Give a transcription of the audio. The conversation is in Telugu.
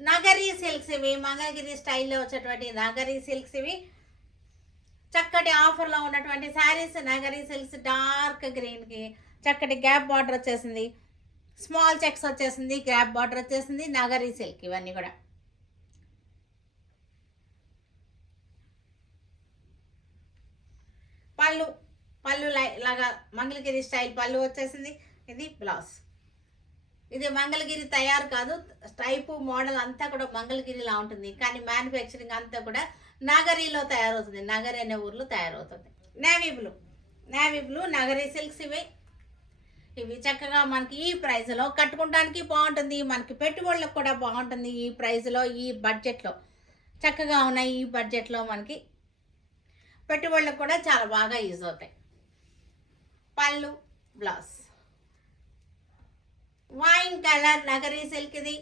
నగరీ సిల్క్స్ ఇవి, మంగళగిరి స్టైల్లో వచ్చేటువంటి నగరీ సిల్క్స్ ఇవి. చక్కటి ఆఫర్లో ఉన్నటువంటి శారీస్ నగరీ సిల్క్స్. డార్క్ గ్రీన్కి చక్కటి గ్యాప్ బార్డర్ వచ్చేసింది, స్మాల్ చెక్స్ వచ్చేసింది, గ్యాప్ బార్డర్ వచ్చేసింది. నగరీ సిల్క్ ఇవన్నీ కూడా. పళ్ళు పళ్ళు లాగా మంగళగిరి స్టైల్ పళ్ళు వచ్చేసింది. ఇది బ్లౌజ్. ఇది మంగళగిరి తయారు కాదు, టైపు మోడల్ అంతా కూడా మంగళగిరిలా ఉంటుంది, కానీ మ్యానుఫ్యాక్చరింగ్ అంతా కూడా నగరిలో తయారవుతుంది. నగరి అనే ఊర్లో తయారవుతుంది. నేవీ బ్లూ నగరి సిల్క్స్ ఇవి. ఇవి చక్కగా మనకి ఈ ప్రైస్లో కట్టుకోవడానికి బాగుంటుంది, మనకి పెట్టుబడులకు కూడా బాగుంటుంది. ఈ ప్రైస్లో, ఈ బడ్జెట్లో చక్కగా ఉన్నాయి. ఈ బడ్జెట్లో మనకి పెట్టుబడులకు కూడా చాలా బాగా యూజ్ అవుతాయి. పళ్ళు బ్లౌజ్. వైన్ కలర్ నగరీ సిల్క్ ఇది.